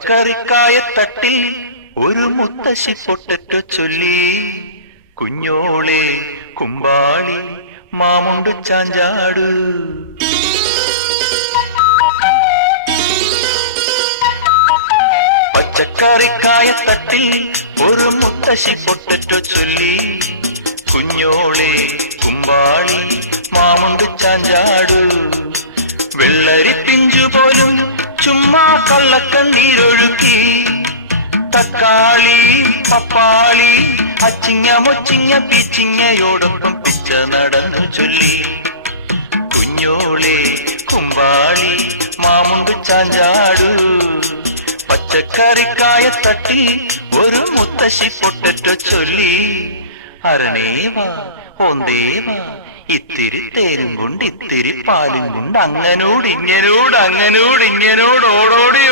പച്ചക്കറിക്കായത്തട്ടിൽ ഒരു മുത്തശ്ശി പൊട്ടറ്റോ ചൊല്ലി, കുഞ്ഞോളെ കുമ്പാളി മാമുണ്ടു ചാഞ്ചാടു. പച്ചക്കറിക്കായത്തട്ടിൽ ഒരു മുത്തശ്ശി പൊട്ടറ്റോ ചൊല്ലി, കുഞ്ഞോളെ കുമ്പാളി മാമുണ്ടു ചാഞ്ചാടു. വെള്ളരി പിഞ്ചു പോലും ചുമ്മാ കള്ളക്കണ്ണീരൊഴുക്കി, തക്കാളി പപ്പാളി അച്ചിങ്ങ മൊച്ചിങ്ങ പീച്ചിങ്ങയോടൊപ്പം പിച്ച നടന്നു ചൊല്ലി, കുഞ്ഞോളെ കുമ്പാളി മാമുണ്ടു ചാഞ്ചാടു. പച്ചക്കറിക്കായത്തട്ടിൽ ഒരു മുത്തശ്ശി പൊട്ടറ്റോ ചൊല്ലി, അരണേവാ ഓന്തേവാ ഇത്തിരി തേരും കൊണ്ട് ഇത്തിരി പാലും കൊണ്ട് അങ്ങനോട് ഇങ്ങനോട് ഓടോടി